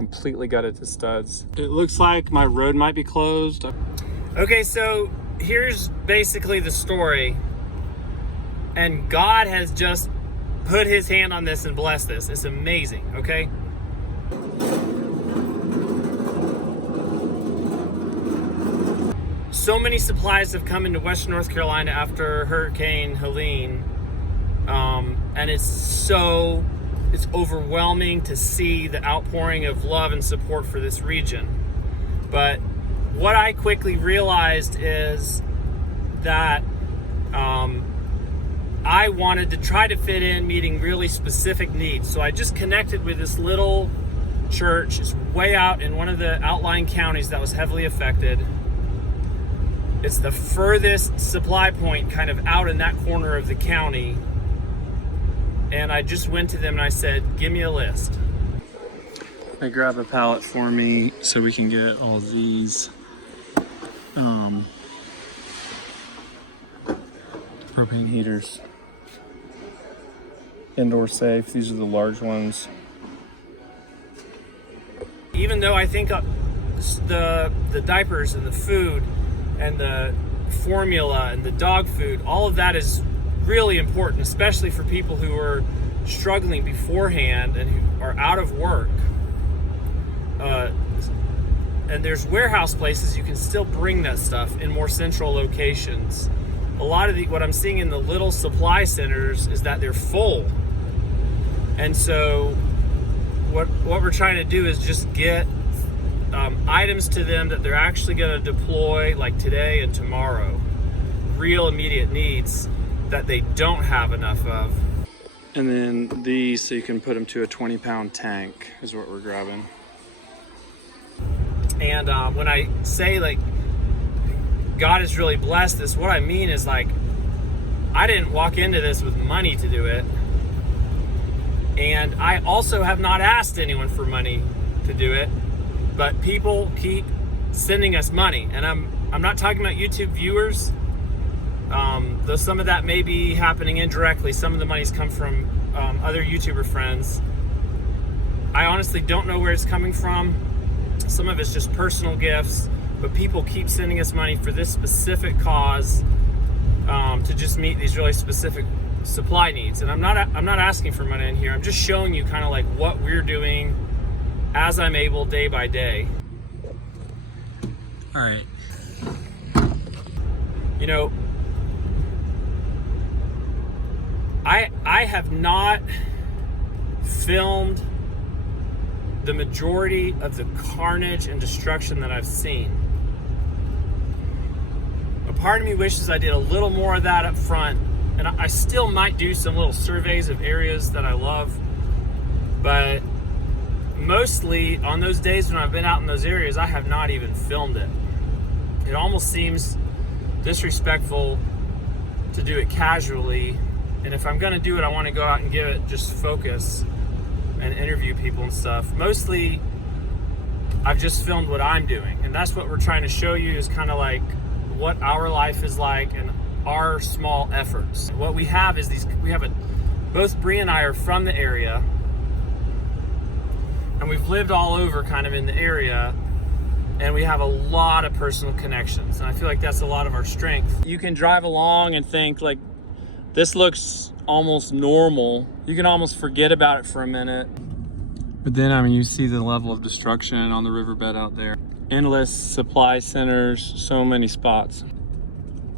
completely gutted to studs. It looks like my road might be closed. Okay, so here's basically the story. And God has just put his hand on this and blessed this. It's amazing, okay? So many supplies have come into Western North Carolina after Hurricane Helene. And it's overwhelming to see the outpouring of love and support for this region. But what I quickly realized is that I wanted to try to fit in meeting really specific needs. So I just connected with this little church. It's way out in one of the outlying counties that was heavily affected. It's the furthest supply point kind of out in that corner of the county. And I just went to them and I said, give me a list. They grab a pallet for me so we can get all these propane heaters. Indoor safe, these are the large ones. Even though I think the diapers and the food and the formula and the dog food, all of that is really important, especially for people who are struggling beforehand and who are out of work. And there's warehouse places you can still bring that stuff in more central locations. A lot of what I'm seeing in the little supply centers is that they're full. And so what we're trying to do is just get items to them that they're actually going to deploy like today and tomorrow. Real immediate needs that they don't have enough of. And then these, so you can put them to a 20-pound tank, is what we're grabbing. And when I say like God has really blessed this, what I mean is like I didn't walk into this with money to do it, and I also have not asked anyone for money to do it, but people keep sending us money, and I'm not talking about YouTube viewers. Though some of that may be happening indirectly. Some of the money's come from other YouTuber friends. I honestly don't know where it's coming from. Some of it's just personal gifts, but people keep sending us money for this specific cause, to just meet these really specific supply needs. And I'm not asking for money in here. I'm just showing you kind of like what we're doing as I'm able, day by day. All right. You know, I have not filmed the majority of the carnage and destruction that I've seen. A part of me wishes I did a little more of that up front, and I still might do some little surveys of areas that I love, but mostly on those days when I've been out in those areas, I have not even filmed it. It almost seems disrespectful to do it casually, and if I'm gonna do it, I wanna go out and give it just focus and interview people and stuff. Mostly, I've just filmed what I'm doing, and that's what we're trying to show you, is kind of like what our life is like and our small efforts. What we have is both Bree and I are from the area, and we've lived all over kind of in the area, and we have a lot of personal connections, and I feel like that's a lot of our strength. You can drive along and think like, this looks almost normal. You can almost forget about it for a minute. But then, I mean, you see the level of destruction on the riverbed out there. Endless supply centers, so many spots.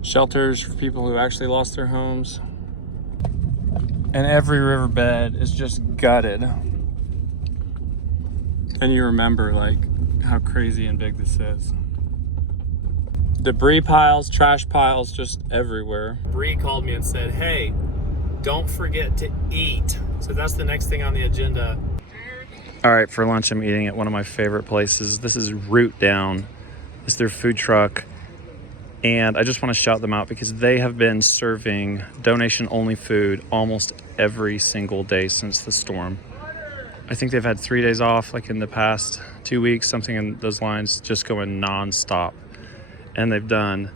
Shelters for people who actually lost their homes. And every riverbed is just gutted. And you remember like how crazy and big this is. Debris piles, trash piles, just everywhere. Bree called me and said, hey, don't forget to eat. So that's the next thing on the agenda. All right, for lunch, I'm eating at one of my favorite places. This is Root Down. It's their food truck. And I just want to shout them out because they have been serving donation-only food almost every single day since the storm. I think they've had 3 days off, like in the past 2 weeks, something in those lines, just going nonstop. And they've done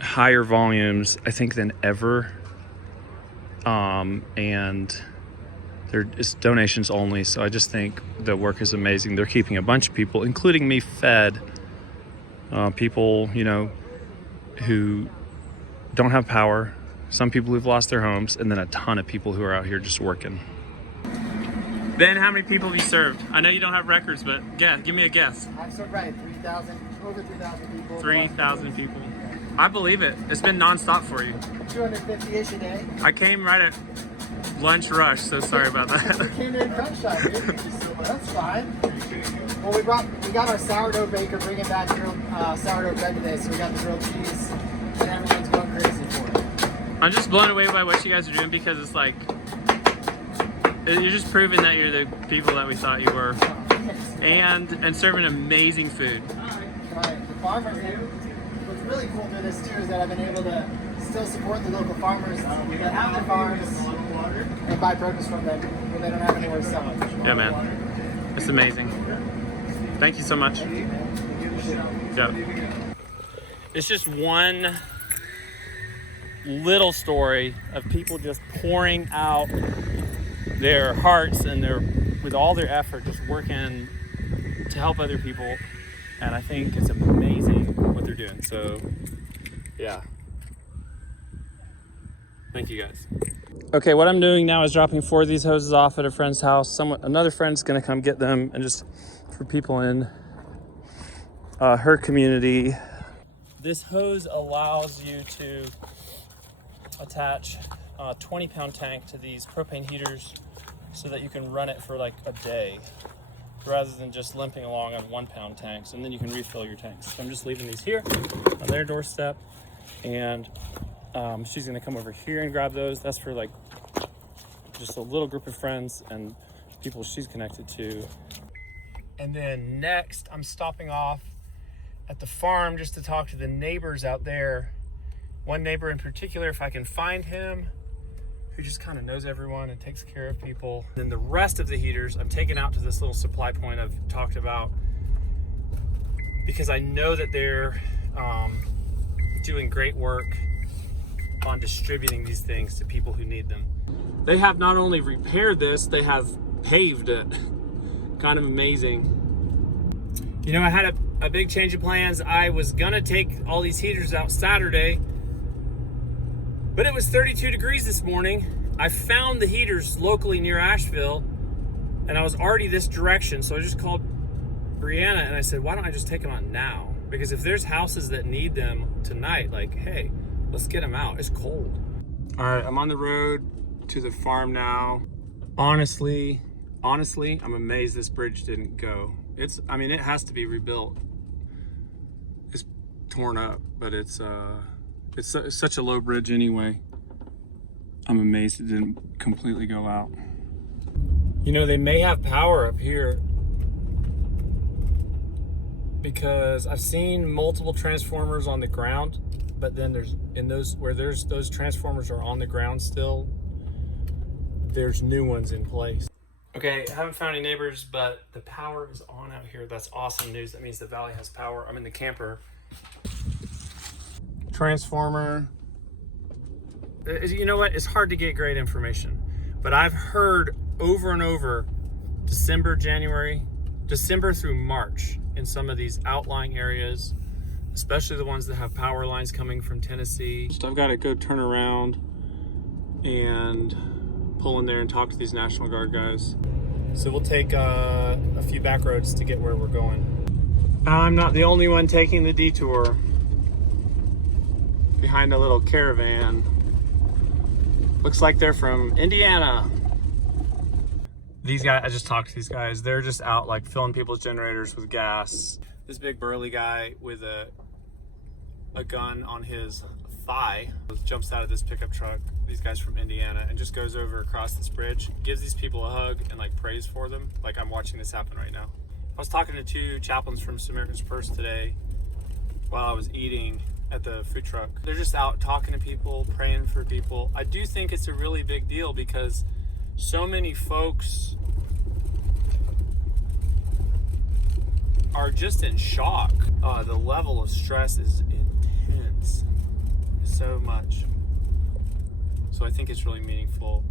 higher volumes, I think, than ever. And It's donations only, so I just think the work is amazing. They're keeping a bunch of people, including me, fed. People, who don't have power, some people who've lost their homes, and then a ton of people who are out here just working. Ben, how many people have you served? I know you don't have records, but give me a guess. I've served over 3,000 people. 3,000 people. I believe it. It's been nonstop for you. 250-ish a day. I came right at lunch rush, so sorry about that. We came in crunch time, dude. That's fine. Well, we got our sourdough baker bringing back grilled sourdough bread today, so we got the grilled cheese, and everyone's going crazy for it. I'm just blown away by what you guys are doing, because it's like, you're just proving that you're the people that we thought you were, and serving amazing food. Right. The farmers, what's really cool through this too is that I've been able to still support the local farmers that have their farms and buy produce from them when they don't have anywhere to sell it. Yeah, man. It's amazing. Thank you so much. Yeah. It's just one little story of people just pouring out their hearts and with all their effort, just working to help other people. And I think it's amazing what they're doing. So, yeah. Thank you guys. Okay, what I'm doing now is dropping 4 of these hoses off at a friend's house. Another friend's gonna come get them, and just for people in her community. This hose allows you to attach a 20-pound tank to these propane heaters so that you can run it for like a day, rather than just limping along on 1-pound tanks, and then you can refill your tanks. So I'm just leaving these here on their doorstep, and she's gonna come over here and grab those. That's for like just a little group of friends and people she's connected to. And then next, I'm stopping off at the farm just to talk to the neighbors out there. One neighbor in particular, if I can find him, who just kind of knows everyone and takes care of people. Then the rest of the heaters I'm taking out to this little supply point I've talked about, because I know that they're doing great work on distributing these things to people who need them. They have not only repaired this, they have paved it. Kind of amazing. I had a big change of plans. I was gonna take all these heaters out Saturday, but it was 32 degrees this morning. I found the heaters locally near Asheville, and I was already this direction, so I just called Brianna and I said, why don't I just take them out now? Because if there's houses that need them tonight, like, hey, let's get them out. It's cold. All right, I'm on the road to the farm now. Honestly, I'm amazed this bridge didn't go. It has to be rebuilt. It's torn up, but it's such a low bridge anyway. I'm amazed it didn't completely go out. They may have power up here, because I've seen multiple transformers on the ground, but then those transformers are on the ground still, there's new ones in place. Okay, I haven't found any neighbors, but the power is on out here. That's awesome news. That means the valley has power. I'm in the camper. Transformer. You know what? It's hard to get great information, but I've heard over and over December through March in some of these outlying areas, especially the ones that have power lines coming from Tennessee. So I've got to go turn around and pull in there and talk to these National Guard guys. So we'll take a few back roads to get where we're going. I'm not the only one taking the detour behind a little caravan. Looks like they're from Indiana. These guys, I just talked to these guys. They're just out like filling people's generators with gas. This big burly guy with a gun on his thigh jumps out of this pickup truck, these guys from Indiana, and just goes over across this bridge, gives these people a hug and like prays for them. Like I'm watching this happen right now. I was talking to 2 chaplains from Samaritan's Purse today while I was eating at the food truck. They're just out talking to people, praying for people. I do think it's a really big deal because so many folks are just in shock. The level of stress is intense, so much. So I think it's really meaningful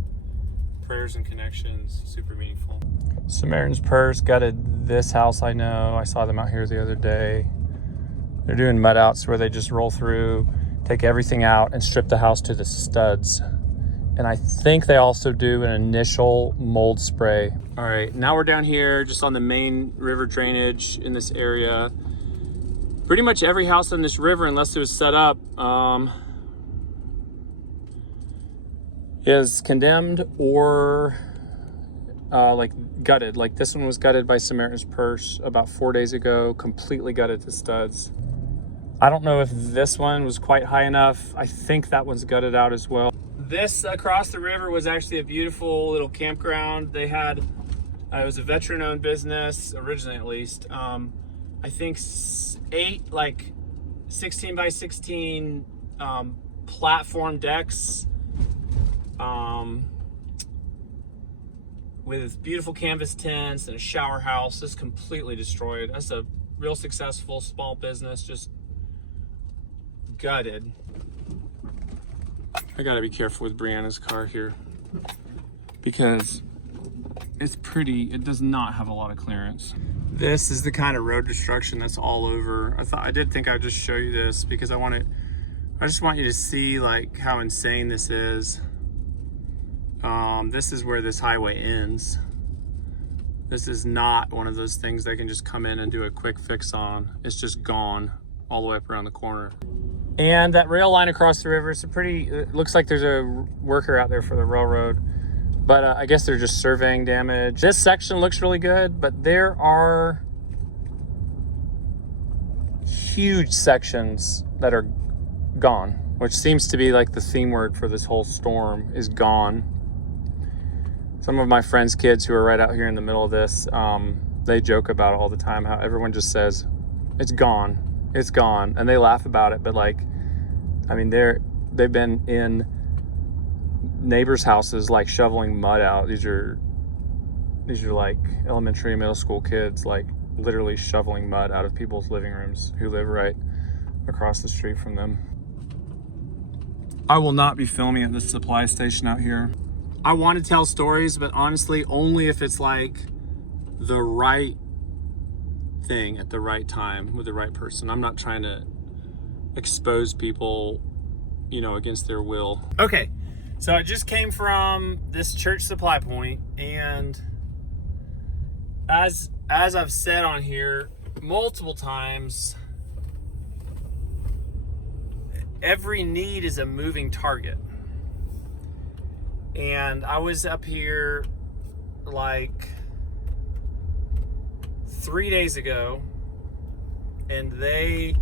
prayers and connections, super meaningful. Samaritan's Purse gutted this house. I know. I saw them out here the other day. They're doing mud outs where they just roll through, take everything out, and strip the house to the studs. And I think they also do an initial mold spray. All right, now we're down here just on the main river drainage in this area. Pretty much every house on this river, unless it was set up, is condemned or like gutted. Like this one was gutted by Samaritan's Purse about 4 days ago, completely gutted to studs. I don't know if this one was quite high enough. I think that one's gutted out as well. This across the river was actually a beautiful little campground. They had, it was a veteran-owned business, originally at least. I think 8 like 16 by 16 platform decks with beautiful canvas tents and a shower house. This completely destroyed. That's a real successful small business, just gutted. I gotta be careful with Brianna's car here because it's pretty, it does not have a lot of clearance. This is the kind of road destruction that's all over. I did think I'd just show you this because I just want you to see like how insane this is. This is where this highway ends. This is not one of those things they can just come in and do a quick fix on. It's just gone all the way up around the corner. And that rail line across the river is it looks like there's a worker out there for the railroad, but I guess they're just surveying damage. This section looks really good, but there are huge sections that are gone, which seems to be like the theme word for this whole storm is gone. Some of my friends' kids who are right out here in the middle of this, they joke about it all the time, how everyone just says, it's gone, and they laugh about it, but like, I mean, they've been in neighbors' houses like shoveling mud out. These are like elementary and middle school kids, like literally shoveling mud out of people's living rooms who live right across the street from them. I will not be filming at this supply station out here. I want to tell stories, but honestly, only if it's like the right thing at the right time with the right person. I'm not trying to expose people, you know, against their will. Okay, so I just came from this church supply point, and as I've said on here multiple times, every need is a moving target. And I was up here like 3 days ago, and they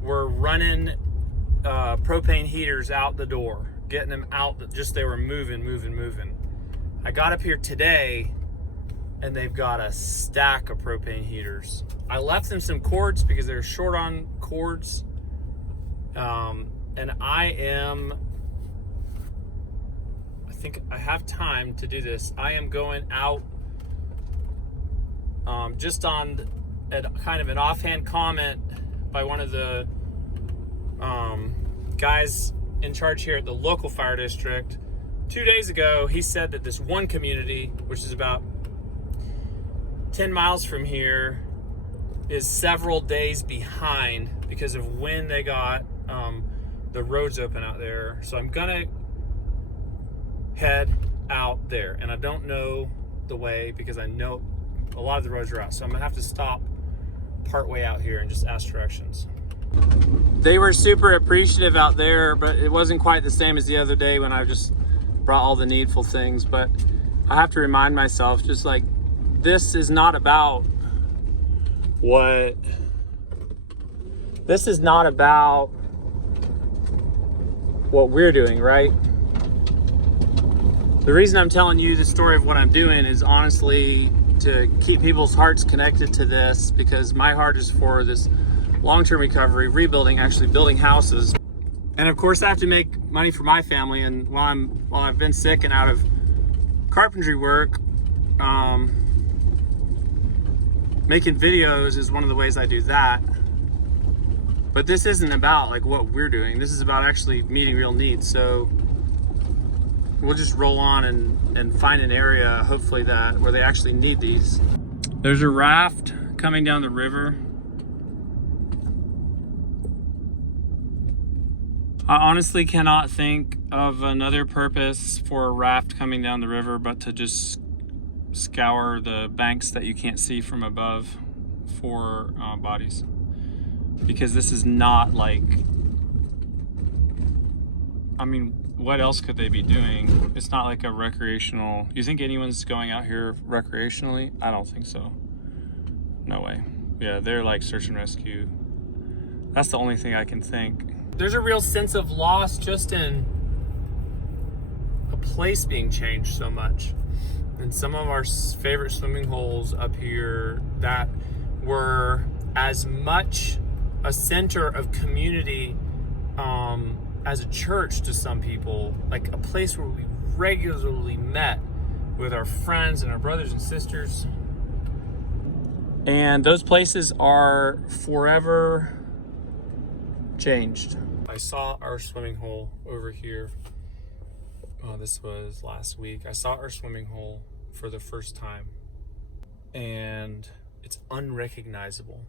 were running propane heaters out the door, getting them out. They were moving. I got up here today, and they've got a stack of propane heaters. I left them some cords because they're short on cords, and I think I have time to do this. I am going out just on kind of an offhand comment by one of the guys in charge here at the local fire district. 2 days ago, he said that this one community, which is about 10 miles from here, is several days behind because of when they got the roads open out there. So I'm gonna head out there, and I don't know the way because I know a lot of the roads are out, so I'm gonna have to stop part way out here and just ask directions. They were super appreciative out there, but it wasn't quite the same as the other day when I just brought all the needful things. But I have to remind myself, just like, this is not about what we're doing, right? The reason I'm telling you the story of what I'm doing is honestly to keep people's hearts connected to this, because my heart is for this long-term recovery, rebuilding, actually building houses. And of course I have to make money for my family, and while I've been sick and out of carpentry work, making videos is one of the ways I do that. But this isn't about like what we're doing. This is about actually meeting real needs. So we'll just roll on and find an area, hopefully that where they actually need these. There's a raft coming down the river. I honestly cannot think of another purpose for a raft coming down the river but to just scour the banks that you can't see from above for bodies. Because this is not like, I mean, what else could they be doing? It's not like a recreational. You think anyone's going out here recreationally? I don't think so. No way. Yeah, they're like search and rescue. That's the only thing I can think. There's a real sense of loss just in a place being changed so much. And some of our favorite swimming holes up here that were as much a center of community as a church to some people, like a place where we regularly met with our friends and our brothers and sisters. And those places are forever changed. I saw our swimming hole over here. This was last week. I saw our swimming hole for the first time, and it's unrecognizable.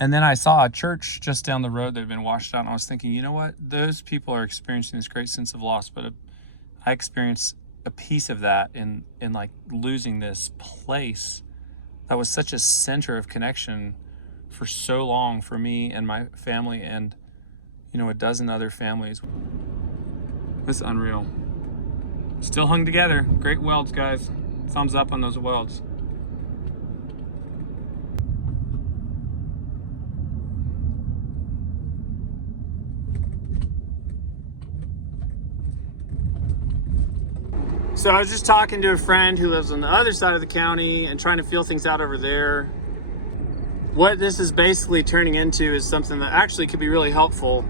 And then I saw a church just down the road that had been washed out, and I was thinking, you know what? Those people are experiencing this great sense of loss, but I experienced a piece of that in like losing this place that was such a center of connection for so long for me and my family and, you know, a dozen other families. It's unreal. Still hung together. Great welds, guys. Thumbs up on those welds. So I was just talking to a friend who lives on the other side of the county and trying to feel things out over there. What this is basically turning into is something that actually could be really helpful,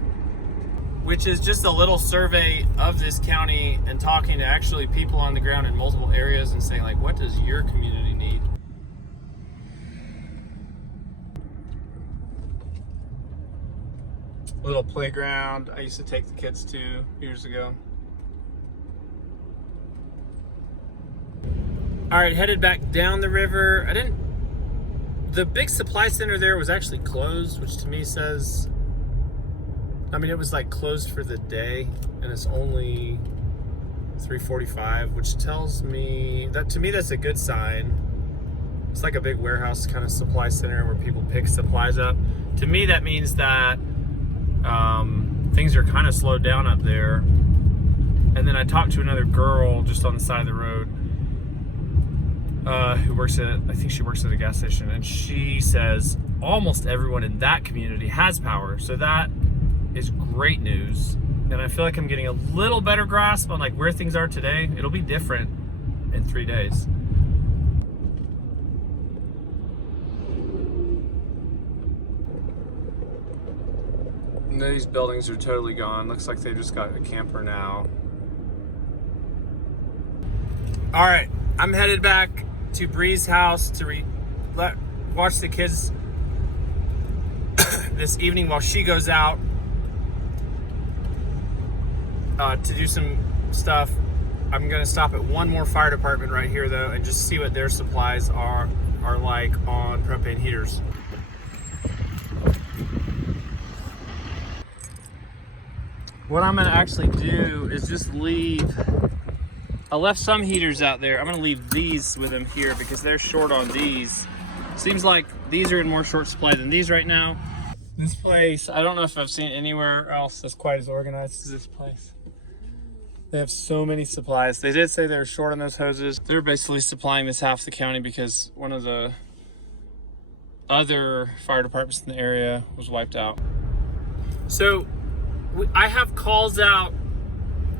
which is just a little survey of this county and talking to actually people on the ground in multiple areas and saying, like, what does your community need? little playground I used to take the kids to years ago. All right, headed back down the river. The big supply center there was actually closed, which to me says, I mean, it was like closed for the day and it's only 3:45, which tells me that, to me, that's a good sign. It's like a big warehouse kind of supply center where people pick supplies up. To me, that means that things are kind of slowed down up there. And then I talked to another girl just on the side of the road who works I think she works at a gas station, and she says almost everyone in that community has power. So that is great news. And I feel like I'm getting a little better grasp on like where things are today. It'll be different in 3 days. These buildings are totally gone. Looks like they just got a camper now. All right, I'm headed back to Bree's house to watch the kids this evening while she goes out to do some stuff. I'm gonna stop at one more fire department right here though and just see what their supplies are like on propane heaters. What I'm gonna actually do is just leave. I left some heaters out there. I'm gonna leave these with them here because they're short on these. Seems like these are in more short supply than these right now. This place, I don't know if I've seen anywhere else that's quite as organized as this place. They have so many supplies. They did say they were short on those hoses. They're basically supplying this half the county because one of the other fire departments in the area was wiped out. So I have calls out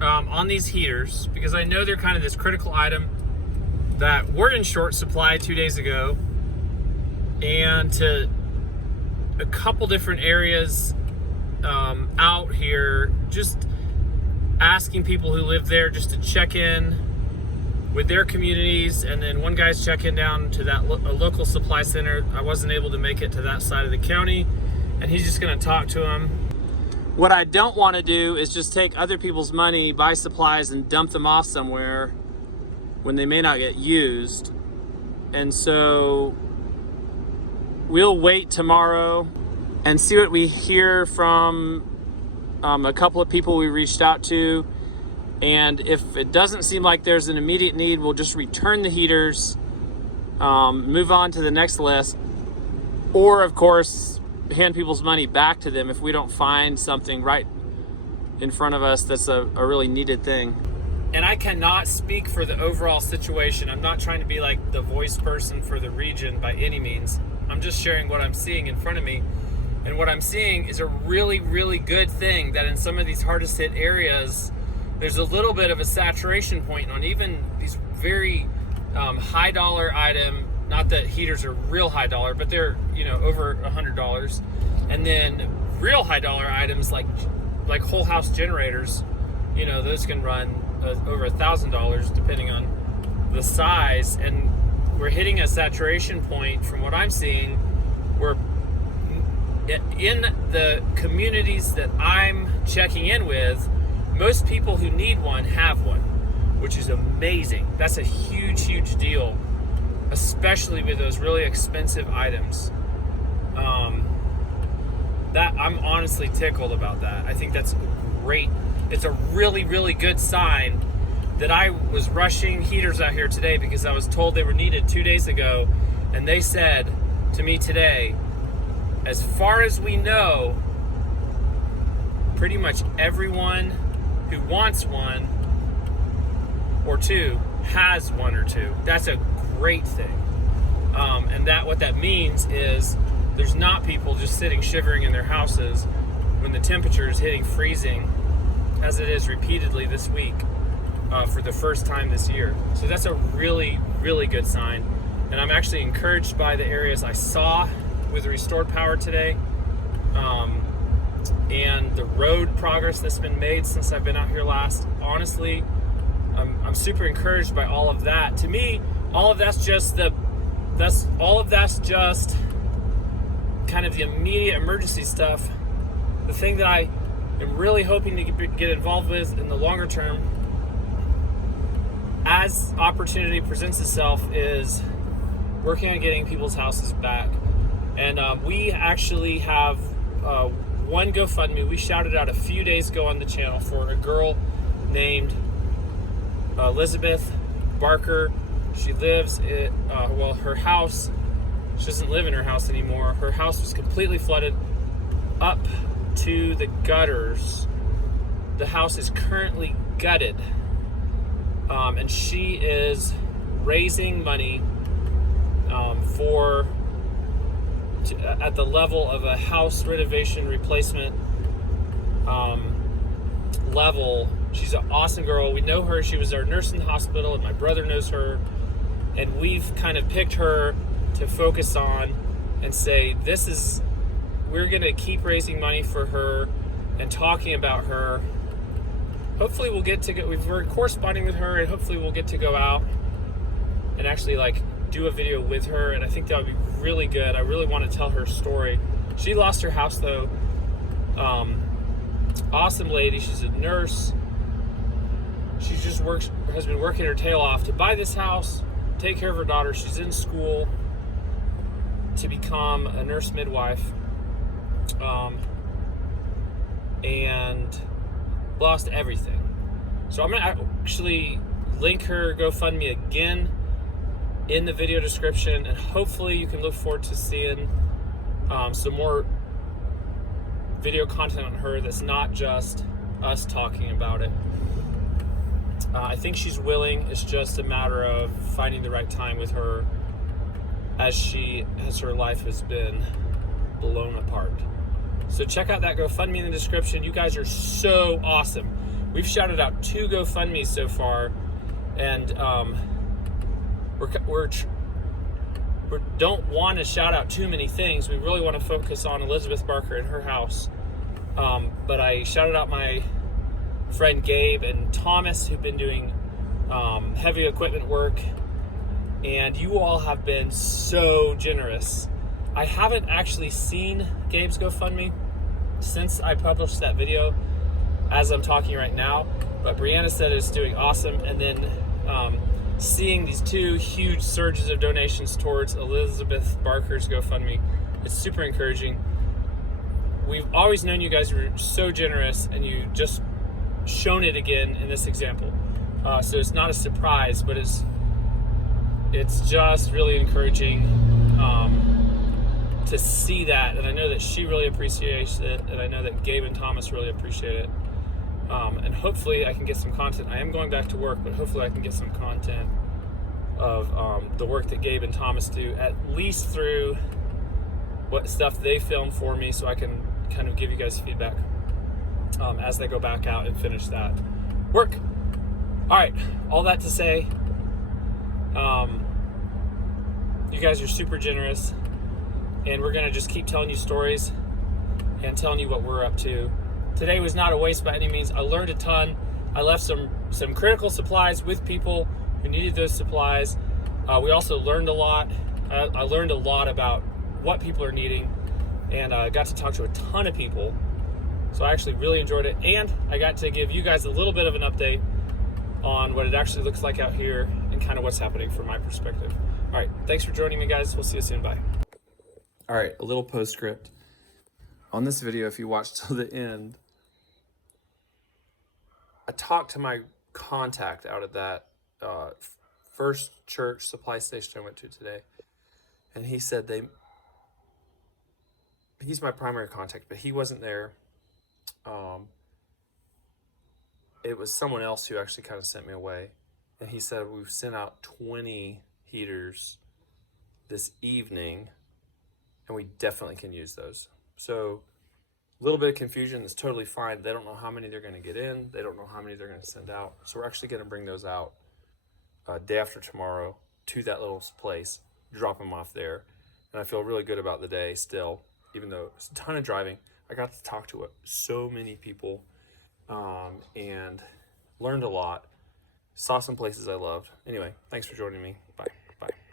on these heaters because I know they're kind of this critical item that were in short supply 2 days ago, and to a couple different areas out here, just asking people who live there just to check in with their communities. And then one guy's checking down to that a local supply center. I wasn't able to make it to that side of the county, and he's just going to talk to him. What I don't want to do is just take other people's money, buy supplies, and dump them off somewhere when they may not get used. And so we'll wait tomorrow and see what we hear from a couple of people we reached out to. And if it doesn't seem like there's an immediate need, we'll just return the heaters, move on to the next list, or of course, hand people's money back to them if we don't find something right in front of us that's a really needed thing. And I cannot speak for the overall situation. I'm not trying to be like the voice person for the region by any means. I'm just sharing what I'm seeing in front of me. And what I'm seeing is a really, really good thing that in some of these hardest hit areas, there's a little bit of a saturation point on even these very high dollar item. Not that heaters are real high dollar, but they're, over $100. And then real high dollar items like whole house generators, those can run over $1,000 depending on the size. And we're hitting a saturation point from what I'm seeing where in the communities that I'm checking in with, most people who need one have one, which is amazing. That's a huge, huge deal, especially with those really expensive items. That I'm honestly tickled about that. I think that's great. It's a really, really good sign that I was rushing heaters out here today because I was told they were needed 2 days ago, and they said to me today, as far as we know, pretty much everyone who wants one or two has one or two. That's a great thing. And that what that means is there's not people just sitting shivering in their houses when the temperature is hitting freezing, as it is repeatedly this week for the first time this year. So that's a really, really good sign. And I'm actually encouraged by the areas I saw with restored power today, and the road progress that's been made since I've been out here last. Honestly, I'm super encouraged by all of that. To me, all of that's just kind of the immediate emergency stuff. The thing that I am really hoping to get involved with in the longer term, as opportunity presents itself, is working on getting people's houses back. And we actually have one GoFundMe we shouted out a few days ago on the channel for a girl named Elizabeth Barker. She lives at, her house, she doesn't live in her house anymore. Her house was completely flooded up to the gutters. The house is currently gutted. And she is raising money at the level of a house renovation replacement level. She's an awesome girl. We know her. She was our nurse in the hospital, and my brother knows her. And we've kind of picked her to focus on and say, we're going to keep raising money for her and talking about her. Hopefully we'll get to go, we're corresponding with her, and hopefully we'll get to go out and actually do a video with her. And I think that would be really good. I really want to tell her story. She lost her house though. Awesome lady. She's a nurse. She just has been working her tail off to buy this house, take care of her daughter. She's in school to become a nurse midwife, and lost everything. So I'm gonna actually link her GoFundMe again in the video description, and hopefully you can look forward to seeing some more video content on her that's not just us talking about it. I think she's willing. It's just a matter of finding the right time with her as her life has been blown apart. So check out that GoFundMe in the description. You guys are so awesome. We've shouted out 2 GoFundMes so far, and we don't want to shout out too many things. We really want to focus on Elizabeth Barker and her house. But I shouted out my friend Gabe and Thomas, who've been doing heavy equipment work, and you all have been so generous. I haven't actually seen Gabe's GoFundMe, since I published that video as I'm talking right now, but Brianna said it's doing awesome. And then seeing these 2 huge surges of donations towards Elizabeth Barker's GoFundMe, it's super encouraging. We've always known you guys were so generous, and you just shown it again in this example. So it's not a surprise, but it's just really encouraging to see that. And I know that she really appreciates it, and I know that Gabe and Thomas really appreciate it. And hopefully I can get some content. I am going back to work, but hopefully I can get some content of the work that Gabe and Thomas do, at least through what stuff they film for me, so I can kind of give you guys feedback as they go back out and finish that work. All right, all that to say, you guys are super generous, and we're gonna just keep telling you stories and telling you what we're up to. Today was not a waste by any means. I learned a ton. I left some critical supplies with people who needed those supplies. We also learned a lot. I learned a lot about what people are needing, and I got to talk to a ton of people. So I actually really enjoyed it, and I got to give you guys a little bit of an update on what it actually looks like out here and kind of what's happening from my perspective. All right, thanks for joining me, guys. We'll see you soon. Bye. All right, a little postscript on this video. If you watch till the end, I talked to my contact out at that first church supply station I went to today, and he said he's my primary contact, but he wasn't there. It was someone else who actually kind of sent me away, and he said we've sent out 20 heaters this evening, and we definitely can use those. So a little bit of confusion is totally fine. They don't know how many they're going to get in. They don't know how many they're going to send out. So we're actually going to bring those out day after tomorrow to that little place, drop them off there. And I feel really good about the day still, even though it's a ton of driving. I got to talk to so many people and learned a lot. Saw some places I loved. Anyway, thanks for joining me. Bye.